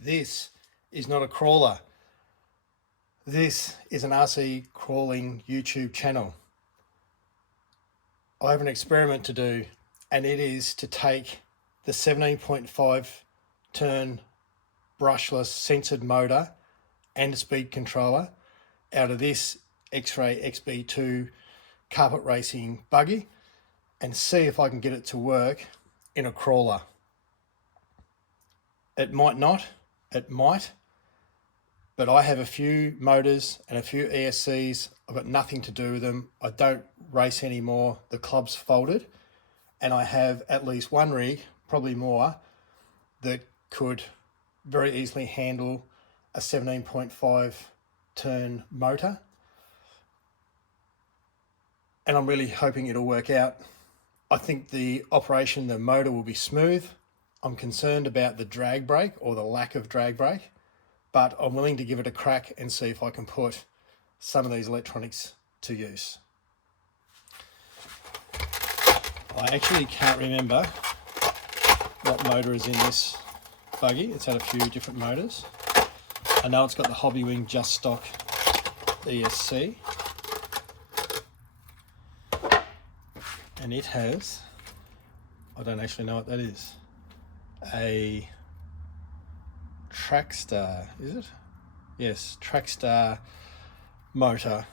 This is not a crawler. This is an RC crawling YouTube channel. I have an experiment to do, and it is to take the 17.5 turn brushless censored motor and speed controller out of this cfx-w carpet racing buggy and see if I can get it to work in a crawler. It might not, it might, but I have a few motors and a few ESCs. I've got nothing to do with them. I don't race anymore. The club's folded, and I have at least one rig, probably more, that could very easily handle a 17.5 turn motor. And I'm really hoping it'll work out. I think the operation, the motor will be smooth. I'm concerned about the drag brake or the lack of drag brake, but I'm willing to give it a crack and see if I can put some of these electronics to use. I actually can't remember what motor is in this buggy. It's had a few different motors. I know it's got the Hobby Wing Just Stock ESC. And it has, I don't actually know what that is, a Trackstar, is it? Yes, Trackstar motor.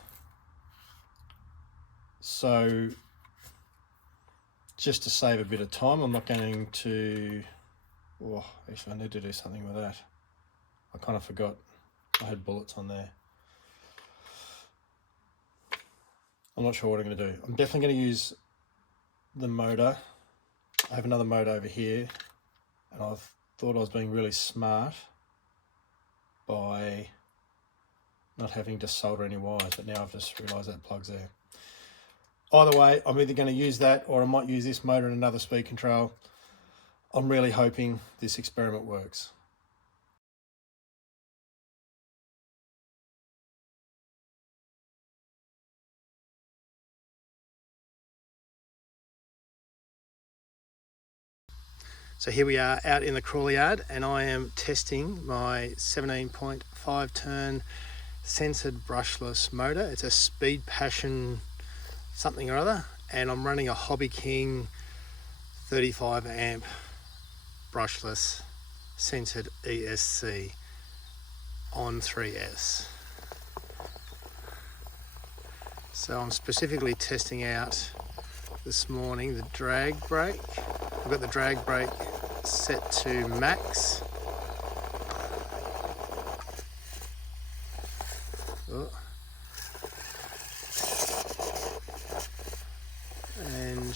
So just to save a bit of time, I'm not going to, actually I need to do something with that. I kind of forgot I had bullets on there. I'm not sure what I'm going to do. I'm definitely going to use the motor. I have another motor over here, and I've thought I was being really smart by not having to solder any wires, but now I've just realised that plug's there. Either way, I'm either going to use that or I might use this motor and another speed control. I'm really hoping this experiment works. So here we are out in the crawler yard, and I am testing my 17.5 turn censored brushless motor. It's a Speed Passion something or other, and I'm running a Hobby King 35 amp brushless censored ESC on 3S. So I'm specifically testing out this morning the drag brake. I've got the drag brake set to max. Oh. And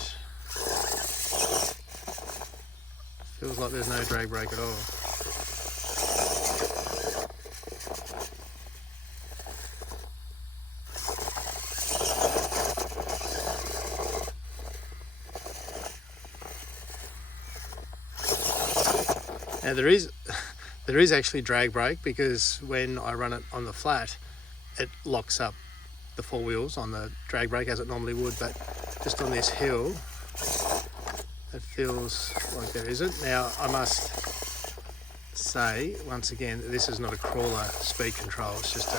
feels like there's no drag brake at all. Now there is actually drag brake, because when I run it on the flat, it locks up the four wheels on the drag brake as it normally would, but just on this hill, it feels like there isn't. Now I must say, once again, this is not a crawler speed control, it's just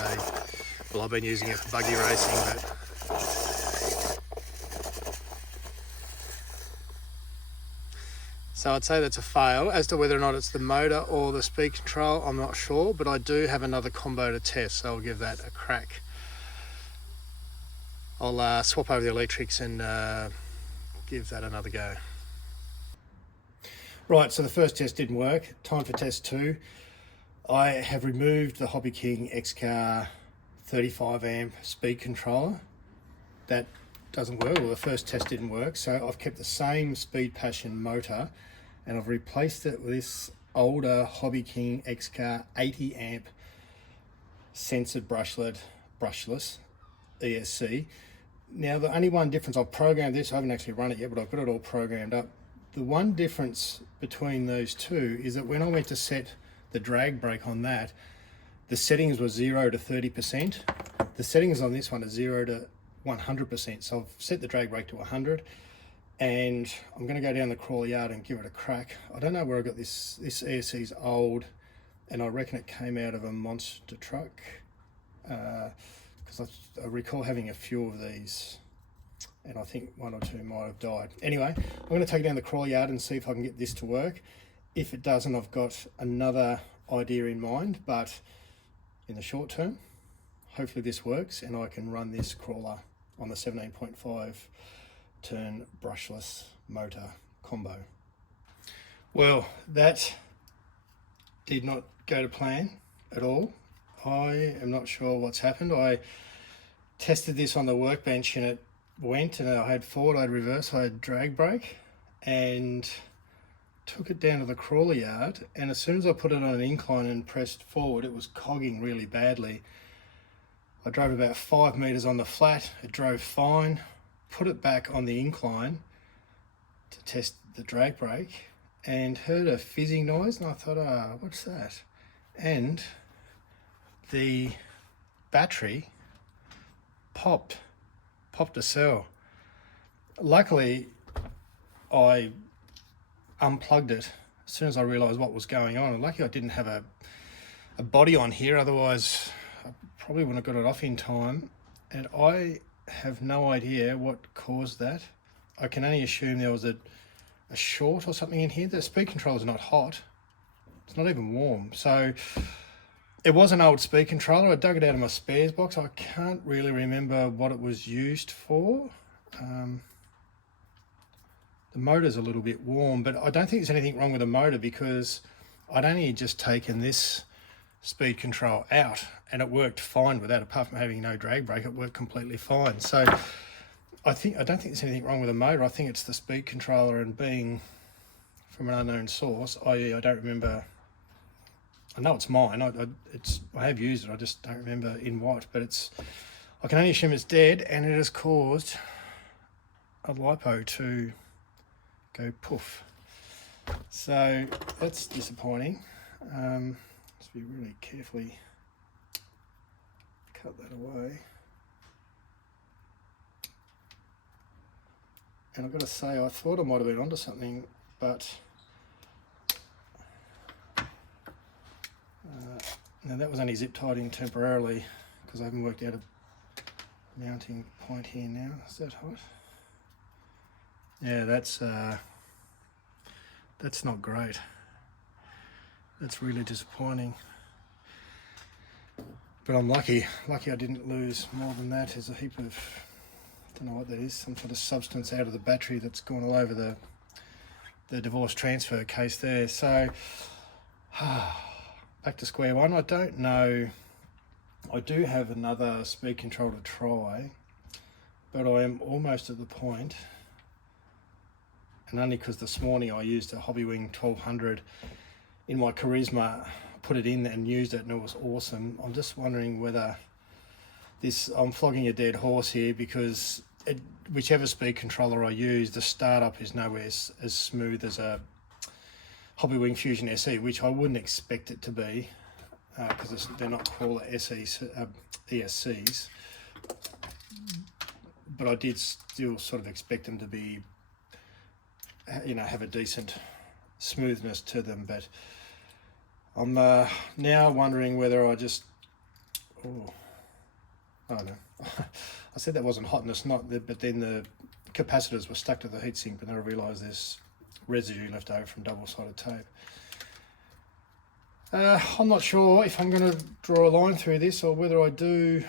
well, I've been using it for buggy racing, but so I'd say that's a fail. As to whether or not it's the motor or the speed control, I'm not sure, but I do have another combo to test, so I'll give that a crack. I'll swap over the electrics and give that another go. Right, so the first test didn't work. Time for test two. I have removed the Hobby King X-Car 35 amp speed controller. That doesn't work. Well, the first test didn't work, so I've kept the same Speed Passion motor and I've replaced it with this older Hobby King X-Car 80 amp censored brushless ESC. Now the only one difference, I've programmed this, I haven't actually run it yet, but I've got it all programmed up. The one difference between those two is that when I went to set the drag brake on that, the settings were 0 to 30%. The settings on this one are 0 to 100%. So I've set the drag brake to 100, and I'm going to go down the crawler yard and give it a crack. I don't know where I got this. This ESC's old. and I reckon it came out of a monster truck, because I recall having a few of these, and I think one or two might have died. Anyway, I'm going to take it down the crawl yard and see if I can get this to work. If it doesn't, I've got another idea in mind, but in the short term, hopefully this works and I can run this crawler on the 17.5 turn brushless motor combo. Well, that did not go to plan at all. I am not sure what's happened. I tested this on the workbench and it went, and I had forward, I had reverse, I had drag brake, and took it down to the crawler yard, and as soon as I put it on an incline and pressed forward, it was cogging really badly. I drove about 5 meters on the flat, it drove fine, put it back on the incline to test the drag brake, and heard a fizzing noise, and I thought, what's that? And the battery popped a cell. Luckily, I unplugged it as soon as I realised what was going on. And lucky I didn't have a body on here, otherwise I probably wouldn't have got it off in time. And I have no idea what caused that. I can only assume there was a short or something in here. The speed controller is not hot. It's not even warm. So it was an old speed controller. I dug it out of my spares box. I can't really remember what it was used for. The motor's a little bit warm, but I don't think there's anything wrong with the motor because I'd only just taken this speed control out and it worked fine with that. Apart from having no drag brake, it worked completely fine. So I don't think there's anything wrong with the motor. I think it's the speed controller, and being from an unknown source, I don't remember. I know it's mine. I have used it. I just don't remember in what. But I can only assume it's dead, and it has caused a lipo to go poof. So that's disappointing. Let's be really carefully cut that away. And I've got to say, I thought I might have been onto something, but now that was only zip tied in temporarily because I haven't worked out a mounting point here now. Is that hot? Yeah, that's not great. That's really disappointing. But I'm lucky I didn't lose more than that. There's a heap of, don't know what that is, some sort of substance out of the battery that's gone all over the divorce transfer case there. So back to square one. I don't know. I do have another speed control to try, but I am almost at the point, and only because this morning I used a Hobbywing 1200 in my Charisma, put it in and used it, and it was awesome. I'm just wondering whether I'm flogging a dead horse here, because whichever speed controller I use, the startup is nowhere as smooth as a Hobbywing Fusion SE, which I wouldn't expect it to be, because they're not crawler ESCs. But I did still sort of expect them to be, have a decent smoothness to them. But I'm now wondering whether I just, I don't know. I said that wasn't hot and it's not, but then the capacitors were stuck to the heatsink, but then I realised there's residue left over from double-sided tape. I'm not sure if I'm going to draw a line through this or whether I do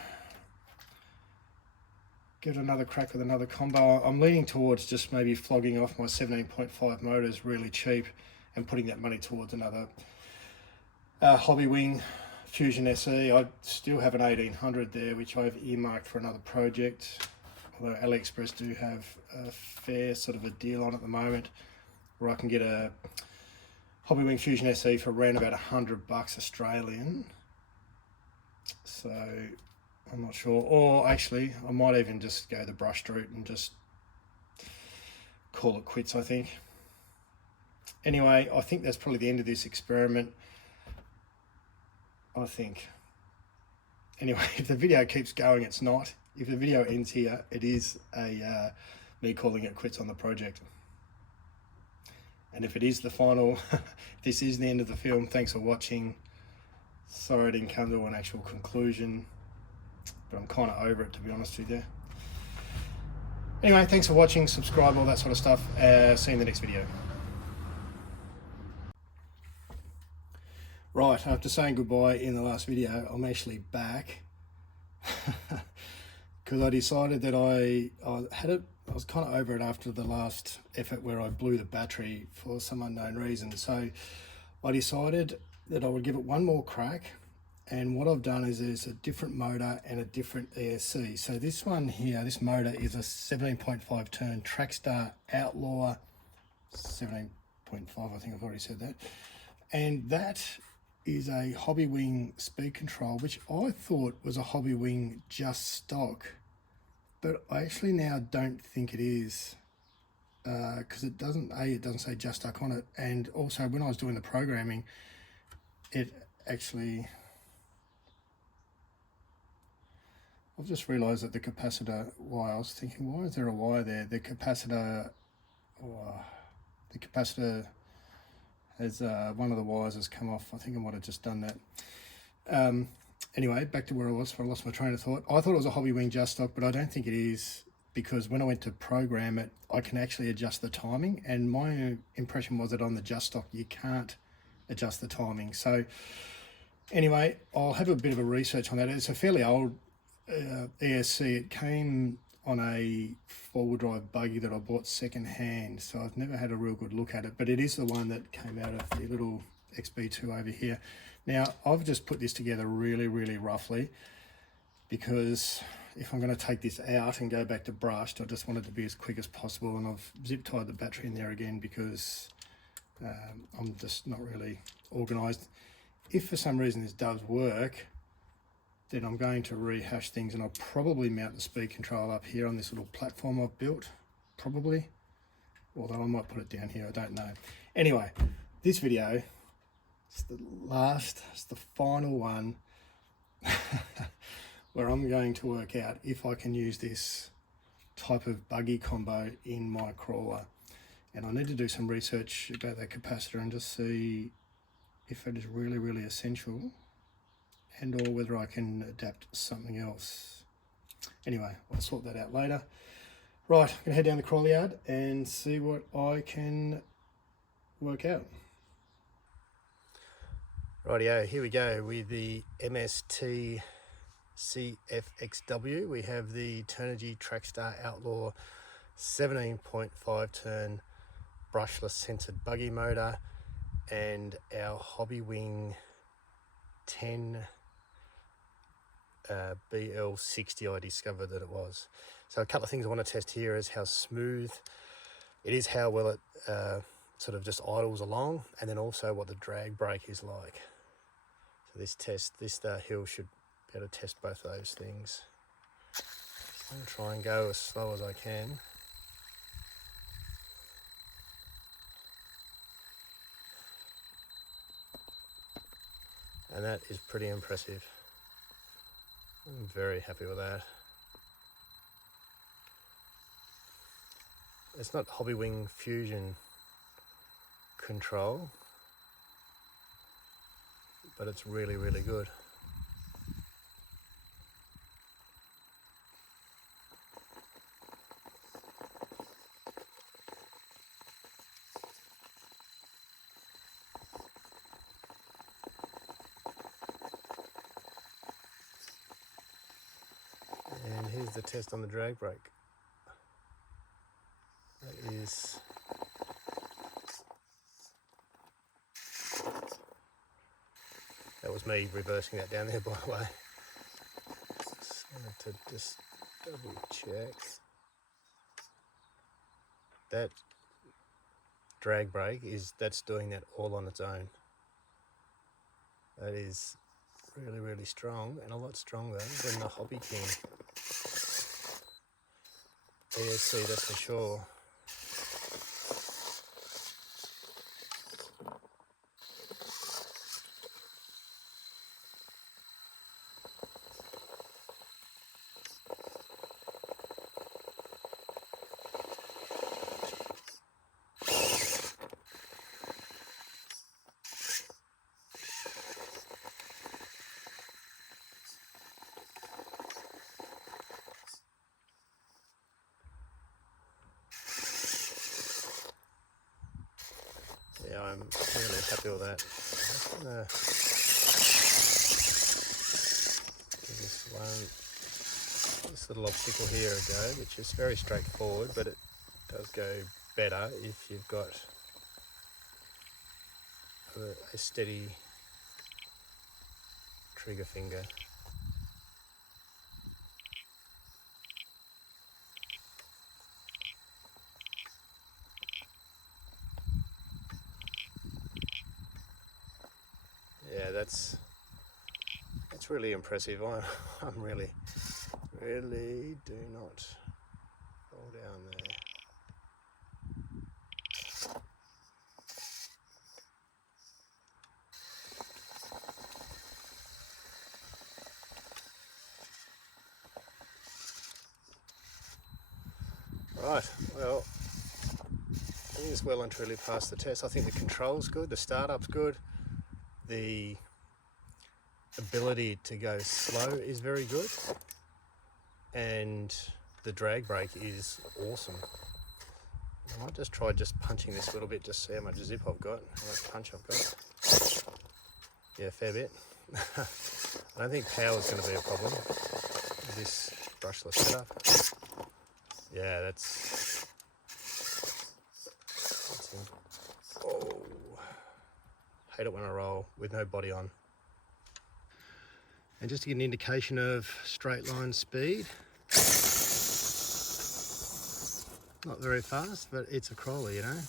give it another crack with another combo. I'm leaning towards just maybe flogging off my 17.5 motors really cheap and putting that money towards another Hobbywing Fusion SE. I still have an 1800 there, which I've earmarked for another project, although AliExpress do have a fair sort of a deal on at the moment where I can get a Hobbywing Fusion SE for around about $100 Australian. So I'm not sure, or actually I might even just go the brushed route and just call it quits, I think. Anyway, I think that's probably the end of this experiment, I think. Anyway, if the video keeps going, it's not. If the video ends here, it is me calling it quits on the project. And if it is the final, this is the end of the film. Thanks for watching. Sorry I didn't come to an actual conclusion, but I'm kind of over it, to be honest with you. Anyway, thanks for watching, subscribe, all that sort of stuff. See you in the next video. Right, after saying goodbye in the last video, I'm actually back because I decided that I was kind of over it after the last effort where I blew the battery for some unknown reason. So I decided that I would give it one more crack, and what I've done is there's a different motor and a different ESC. So this one here, this motor is a 17.5 turn Trackstar Outlaw 17.5, I think I've already said that. And that is a Hobby Wing speed control, which I thought was a Hobby Wing just stock, but I actually now don't think it is, because it doesn't say just stock on it, and also when I was doing the programming, it actually, I've just realized that the capacitor wire, I was thinking, why is there a wire there? The capacitor has one of the wires has come off. I think I might have just done that. Anyway, back to where I was, before I lost my train of thought. I thought it was a Hobby Wing just stock, but I don't think it is, because when I went to program it, I can actually adjust the timing, and my impression was that on the just stock you can't adjust the timing. So anyway, I'll have a bit of a research on that. It's a fairly old ESC. It came on a four-wheel drive buggy that I bought second hand, so I've never had a real good look at it, but it is the one that came out of the little XB2 over here. Now I've just put this together really roughly, because if I'm going to take this out and go back to brushed, I just want it to be as quick as possible, and I've zip tied the battery in there again because I'm just not really organized. If for some reason this does work, then I'm going to rehash things, and I'll probably mount the speed control up here on this little platform I've built, probably, although I might put it down here, I don't know. Anyway, this video, it's the final one where I'm going to work out if I can use this type of buggy combo in my crawler, and I need to do some research about that capacitor and just see if it is really essential, and or whether I can adapt something else. Anyway, I'll sort that out later. Right, I'm gonna head down the crawler yard and see what I can work out. Rightio, here we go with the MST cfx-w. We have the Turnigy Trackstar Outlaw 17.5 turn brushless censored buggy motor, and our Hobby Wing 10 BL60 I discovered that it was. So a couple of things I want to test here is how smooth it is, how well it sort of just idles along, and then also what the drag brake is like. So this hill should be able to test both those things. I'm going to try and go as slow as I can. And that is pretty impressive. I'm very happy with that. It's not Hobby Wing Fusion control, but it's really good. And here's the test on the drag brake. That was me reversing that down there, by the way. Just wanted to just double check. That drag brake that's doing that all on its own. That is really strong, and a lot stronger than the Hobby King ESC, that's for sure. I'm really happy with that. I'm gonna give this little obstacle here a go, which is very straightforward, but it does go better if you've got a steady trigger finger. Yeah, that's really impressive. I'm really do not fall down there. Right, well, it is well and truly passed the test. I think the control's good, the startup's good, the ability to go slow is very good, and the drag brake is awesome. I might just try punching this a little bit, just see how much zip I've got, how much punch I've got. Yeah, fair bit. I don't think power is going to be a problem with this brushless setup. Yeah, that's oh, hate it when I roll with no body on. And just to get an indication of straight line speed, not very fast, but it's a crawler, you know.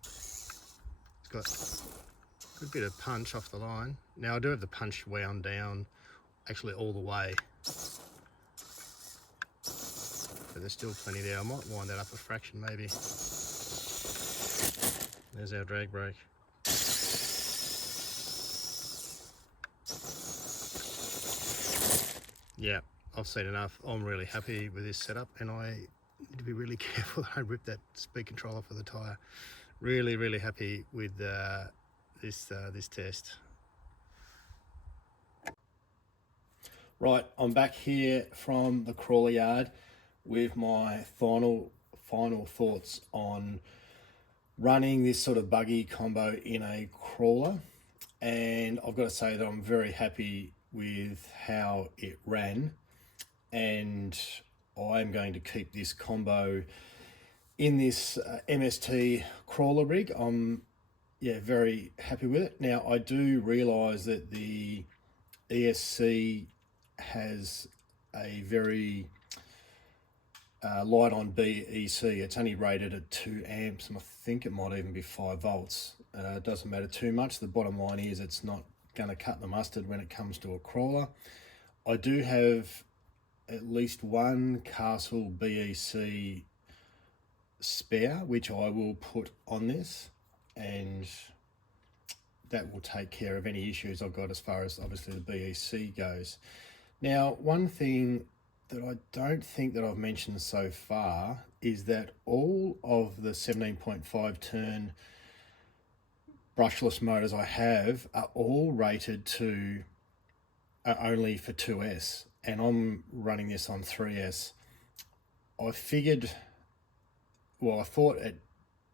It's got a good bit of punch off the line. Now I do have the punch wound down actually all the way, but there's still plenty there. I might wind that up a fraction maybe. There's our drag brake. Yeah, I've seen enough. I'm really happy with this setup, and I need to be really careful that I rip that speed control off of the tyre. Really happy with this test. Right, I'm back here from the crawler yard with my final thoughts on running this sort of buggy combo in a crawler, and I've got to say that I'm very happy with how it ran, and I'm going to keep this combo in this MST crawler rig. I'm very happy with it. Now I do realise that the ESC has a very light on BEC. It's only rated at 2 amps, and I think it might even be 5 volts. It doesn't matter too much. The bottom line is it's not going to cut the mustard when it comes to a crawler. I do have at least one Castle BEC spare, which I will put on this, and that will take care of any issues I've got as far as obviously the BEC goes. Now, one thing that I don't think that I've mentioned so far is that all of the 17.5 turn brushless motors I have are all rated to only for 2S, and I'm running this on 3S. I thought it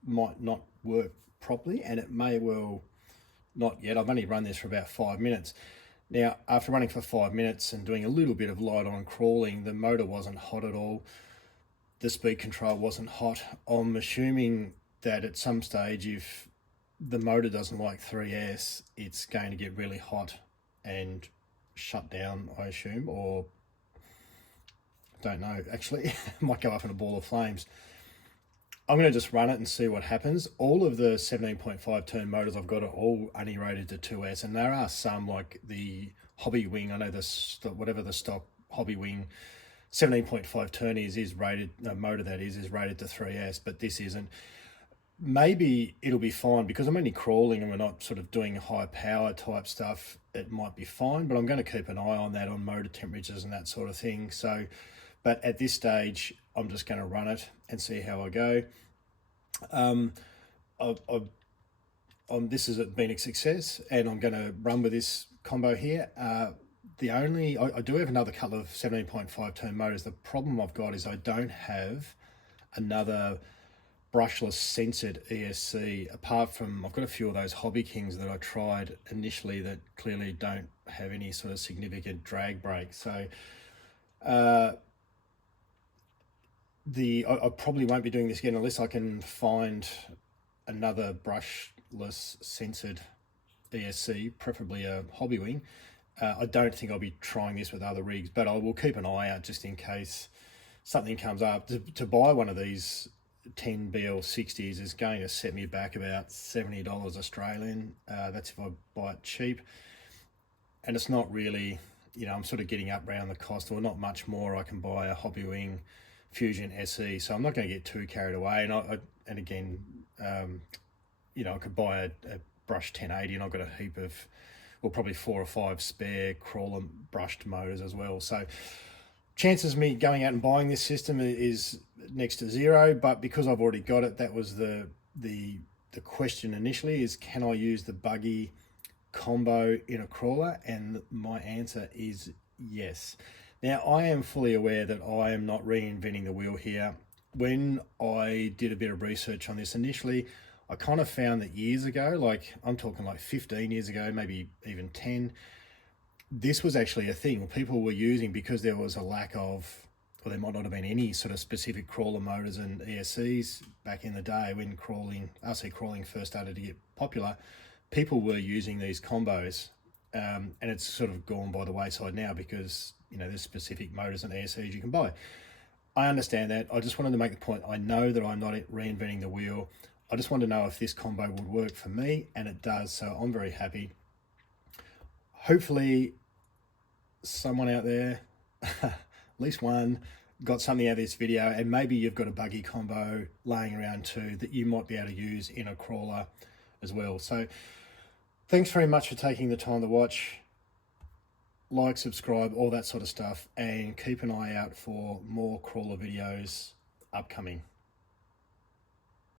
might not work properly, and it may well not yet. I've only run this for about 5 minutes. Now, after running for 5 minutes and doing a little bit of light on crawling, the motor wasn't hot at all. The speed control wasn't hot. I'm assuming that at some stage, if the motor doesn't like 3S, it's going to get really hot and shut down, I assume, or don't know, actually. Might go up in a ball of flames. I'm going to just run it and see what happens. All of the 17.5 turn motors I've got are all only rated to 2S, and there are some like the Hobby Wing. I know whatever the stock Hobby Wing 17.5 turn is rated, motor that is rated to 3S, but this isn't. Maybe it'll be fine because I'm only crawling and we're not sort of doing high power type stuff. It might be fine, but I'm going to keep an eye on that, on motor temperatures and that sort of thing. So, but at this stage, I'm just going to run it and see how I go. This has been a success, and I'm going to run with this combo here. I do have another couple of 17.5 turn motors. The problem I've got is I don't have another brushless censored ESC, apart from, I've got a few of those Hobby Kings that I tried initially that clearly don't have any sort of significant drag brake. So I probably won't be doing this again unless I can find another brushless censored ESC, preferably a Hobby Wing. I don't think I'll be trying this with other rigs, but I will keep an eye out just in case something comes up. To buy one of these 10 BL60s is going to set me back about $70 Australian. That's if I buy it cheap. And it's not really, you know, I'm sort of getting up around the cost, or not much more. I can buy a Hobby Wing Fusion SE, so I'm not going to get too carried away. And again, you know, I could buy a Brush 1080, and I've got a heap of, well, probably 4 or 5 spare crawler brushed motors as well. So chances of me going out and buying this system is next to zero, but because I've already got it, that was the question initially, is can I use the buggy combo in a crawler? And my answer is yes. Now, I am fully aware that I am not reinventing the wheel here. When I did a bit of research on this initially, I kind of found that years ago, like I'm talking like 15 years ago, maybe even 10, this was actually a thing people were using because there was a lack of, or there might not have been any sort of specific crawler motors and ESCs back in the day when RC crawling first started to get popular. People were using these combos, and it's sort of gone by the wayside now because, you know, there's specific motors and ESCs you can buy. I understand that. I just wanted to make the point. I know that I'm not reinventing the wheel. I just want to know if this combo would work for me, and it does, so I'm very happy. Hopefully someone out there, at least one, got something out of this video, and maybe you've got a buggy combo laying around too that you might be able to use in a crawler as well. So thanks very much for taking the time to watch. Like, subscribe, all that sort of stuff, and keep an eye out for more crawler videos upcoming.